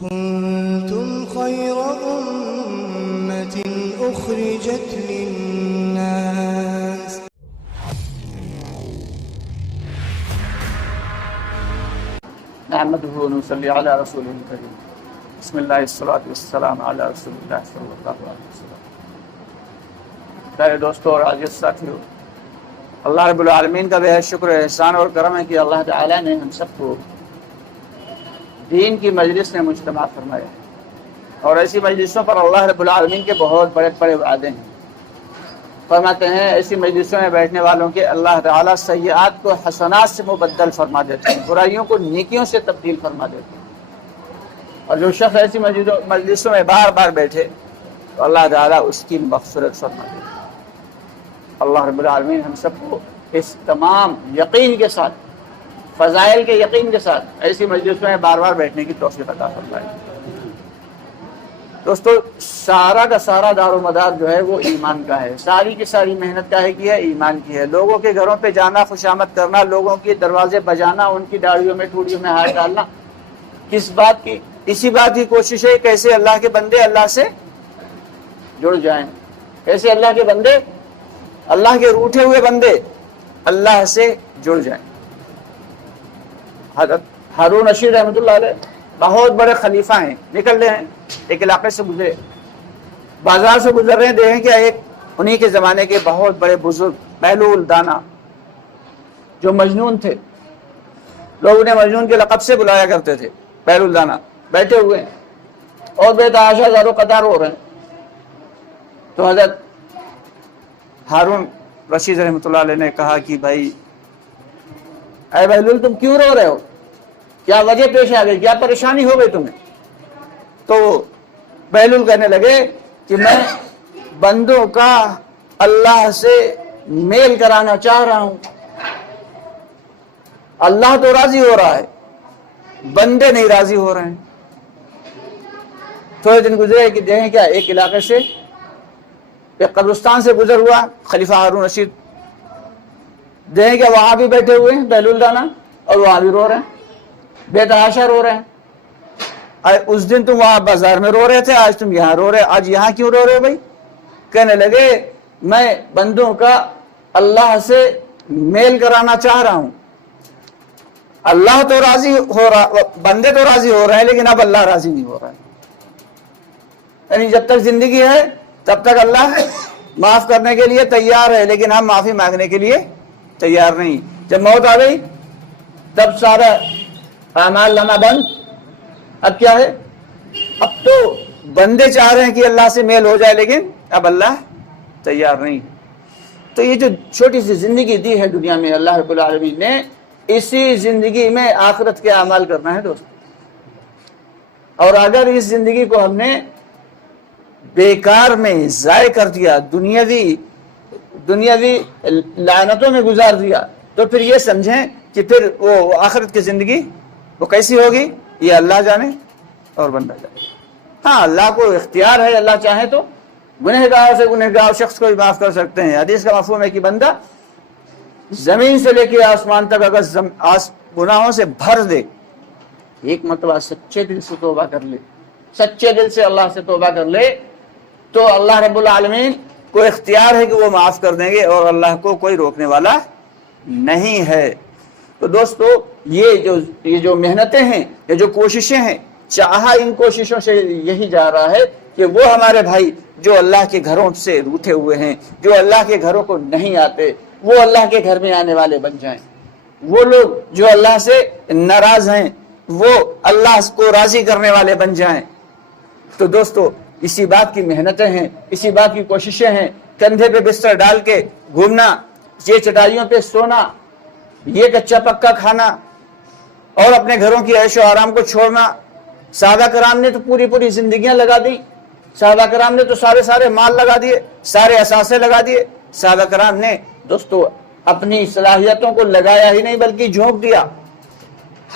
كنتم خير أمة أخرجت للناس نحمده ونصلي على رسوله الكريم بسم الله الصلاة والسلام على رسول اللہ صلی اللہ علیہ وسلم۔ پیارے دوستوں اور عزیز ساتھیوں، اللہ رب العالمین کا بے حد شکر احسان اور کرم ہے کہ اللہ تعالیٰ نے ہم سب کو دین کی مجلس میں مجتمع فرمایا ہے، اور ایسی مجلسوں پر اللہ رب العالمین کے بہت بڑے بڑے وعدے ہیں۔ فرماتے ہیں ایسی مجلسوں میں بیٹھنے والوں کے اللہ تعالیٰ سیئات کو حسنات سے مبدل فرما دیتے ہیں، برائیوں کو نیکیوں سے تبدیل فرما دیتے ہیں۔ اور جو شخص ایسی مجلسوں میں بار بار بیٹھے تو اللہ تعالیٰ اس کی مغفرت فرما دیتے ہیں۔ اللہ رب العالمین ہم سب کو اس تمام یقین کے ساتھ، فضائل کے یقین کے ساتھ ایسی مجلسوں میں بار بار بیٹھنے کی توفیق عطا فرمائے۔ دوستو، سارا کا سارا دار و مدار جو ہے وہ ایمان کا ہے، ساری کی ساری محنت کا ہے کی ہے، ایمان کی ہے۔ لوگوں کے گھروں پہ جانا، خوشامد کرنا، لوگوں کے دروازے بجانا، ان کی داڑھیوں میں ٹوڑیوں میں ہاتھ ڈالنا، کس بات کی؟ اسی بات کی کوشش ہے کیسے اللہ کے بندے اللہ سے جڑ جائیں، کیسے اللہ کے بندے، اللہ کے روٹھے ہوئے بندے اللہ سے جڑ جائیں۔ حضرت ہارون رشید رحمۃ اللہ علیہ بہت بڑے خلیفہ ہیں، نکل رہے ہیں، ایک علاقے سے گزرے، بازار سے گزر رہے ہیں، دیکھیں کہ ایک انہی کے زمانے کے بہت بڑے بزرگ بہلول دانا جو مجنون تھے، لوگ انہیں مجنون کے لقب سے بلایا کرتے تھے، بہلول دانا بیٹھے ہوئے ہیں اور بے تحاشا زار و قطار ہو رہے ہیں۔ تو حضرت ہارون رشید رحمۃ اللہ علیہ نے کہا کہ بھائی اے بہلول، تم کیوں رو رہے ہو؟ کیا وجہ پیش آ گئی؟ کیا پریشانی ہو گئی تمہیں؟ تو بہلول کہنے لگے کہ میں بندوں کا اللہ سے میل کرانا چاہ رہا ہوں، اللہ تو راضی ہو رہا ہے، بندے نہیں راضی ہو رہے ہیں۔ تھوڑے دن گزرے کہ دیکھیں کیا ایک علاقے سے، ایک قبرستان سے گزر ہوا خلیفہ ہارون رشید، دیکھیں کہ وہاں بھی بیٹھے ہوئے ہیں بہلول دانا اور وہاں بھی رو رہے ہیں، بے تحاشا رو رہے ہیں۔ اس دن تم وہاں بازار میں رو رہے تھے، آج تم یہاں رو رہے، آج یہاں کیوں رو رہے ہو بھائی؟ کہنے لگے میں بندوں کا اللہ سے میل کرانا چاہ رہا ہوں، اللہ تو راضی ہو رہا، بندے تو راضی ہو رہے ہیں، لیکن اب اللہ راضی نہیں ہو رہا ہے۔ یعنی جب تک زندگی ہے تب تک اللہ معاف کرنے کے لیے تیار ہے، لیکن ہم معافی مانگنے کے لیے تیار نہیں۔ جب موت آ گئی تب سارا اعمال نامہ بند۔ اب کیا ہے؟ اب تو بندے چاہ رہے ہیں کہ اللہ سے میل ہو جائے، لیکن اب اللہ تیار نہیں۔ تو یہ جو چھوٹی سی زندگی دی ہے دنیا میں اللہ رب العالمین نے، اسی زندگی میں آخرت کے اعمال کرنا ہے دوست۔ اور اگر اس زندگی کو ہم نے بیکار میں ضائع کر دیا، دنیاوی لعنتوں میں گزار دیا، تو پھر یہ سمجھیں کہ پھر وہ آخرت کی زندگی وہ کیسی ہوگی، یہ اللہ جانے اور بندہ جانے۔ ہاں، اللہ کو اختیار ہے، اللہ چاہے تو گنہگار سے گنہگار شخص کو بھی معاف کر سکتے ہیں۔ حدیث کا مفہوم ہے کہ بندہ زمین سے لے کے آسمان تک اگر گناہوں سے بھر دے، ایک مرتبہ سچے دل سے توبہ کر لے، سچے دل سے اللہ سے توبہ کر لے، تو اللہ رب العالمین کو اختیار ہے کہ وہ معاف کر دیں گے، اور اللہ کو کوئی روکنے والا نہیں ہے۔ تو دوستو، یہ جو محنتیں ہیں، یہ جو کوششیں ہیں، چاہا ان کوششوں سے یہی جا رہا ہے کہ وہ ہمارے بھائی جو اللہ کے گھروں سے روٹھے ہوئے ہیں، جو اللہ کے گھروں کو نہیں آتے، وہ اللہ کے گھر میں آنے والے بن جائیں۔ وہ لوگ جو اللہ سے ناراض ہیں، وہ اللہ کو راضی کرنے والے بن جائیں۔ تو دوستو، اسی بات کی محنتیں ہیں، اسی بات کی کوششیں ہیں، کندھے پہ بستر ڈال کے گھومنا، یہ چٹائیوں پہ سونا، یہ کچا پکا کھانا، اور اپنے گھروں کی عیش و آرام کو چھوڑنا۔ صحابہ کرام نے تو پوری پوری زندگیاں لگا دی، صحابہ کرام نے تو سارے مال لگا دیے، سارے اثاثے لگا دیے۔ صحابہ کرام نے دوستو اپنی صلاحیتوں کو لگایا ہی نہیں بلکہ جھونک دیا۔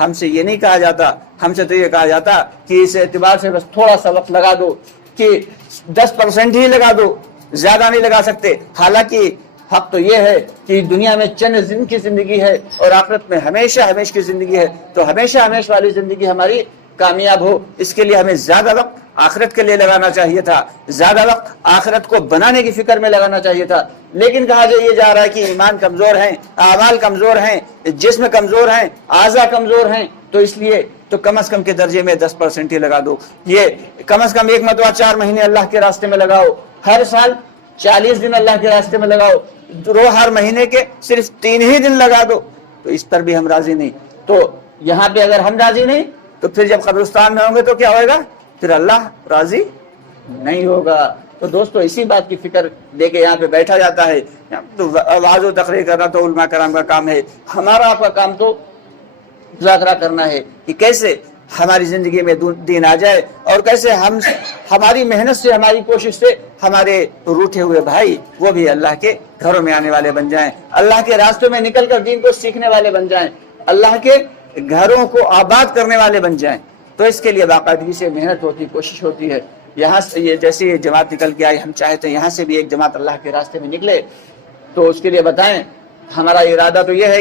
ہم سے یہ نہیں کہا جاتا، ہم سے تو یہ کہا جاتا کہ اس اعتبار سے بس تھوڑا سا وقت لگا دو، کہ 10% ہی لگا دو، زیادہ نہیں لگا سکتے۔ حالانکہ حق تو یہ ہے کہ دنیا میں چند دن کی زندگی ہے اور آخرت میں ہمیشہ ہمیش کی زندگی ہے، تو ہمیشہ ہمیش والی زندگی ہماری کامیاب ہو، اس کے لیے ہمیں زیادہ وقت آخرت کے لیے لگانا چاہیے تھا، زیادہ وقت آخرت کو بنانے کی فکر میں لگانا چاہیے تھا، لیکن کہا یہ جا رہا ہے کہ ایمان کمزور ہیں، اعمال کمزور ہیں، جسم کمزور ہیں، اعضاء کمزور ہیں، تو اس لیے تو کم از کم کے درجے میں 10% ہی لگا دو، یہ کم از کم ایک مرتبہ 4 مہینے اللہ کے راستے میں لگاؤ، ہر سال 40 دن اللہ کے راستے میں لگاؤ، ہر مہینے کے صرف 3 ہی دن لگا دو، تو اس پر بھی ہم راضی نہیں۔ تو یہاں پہ اگر ہم راضی نہیں تو پھر جب قبرستان میں ہوں گے تو کیا ہوئے گا؟ پھر اللہ راضی نہیں ہوگا۔ تو دوستو اسی بات کی فکر دے کے یہاں پہ بیٹھا جاتا ہے، تو واعظ و تقریر کرنا تو علماء کرام کا کام ہے، ہمارا آپ کا کام تو مذاکرہ کرنا ہے کہ کیسے ہماری زندگی میں دین آ جائے، اور کیسے ہم ہماری محنت سے، ہماری کوشش سے ہمارے روٹھے ہوئے بھائی وہ بھی اللہ کے گھروں میں آنے والے بن جائیں، اللہ کے راستوں میں نکل کر دین کو سیکھنے والے بن جائیں، اللہ کے گھروں کو آباد کرنے والے بن جائیں۔ تو اس کے لیے باقاعدگی سے محنت ہوتی، کوشش ہوتی ہے۔ یہاں سے یہ جیسے یہ جماعت نکل کے آئی، ہم چاہتے ہیں یہاں سے بھی ایک جماعت اللہ کے راستے میں نکلے، تو اس کے لیے بتائیں ہمارا ارادہ تو یہ ہے کہ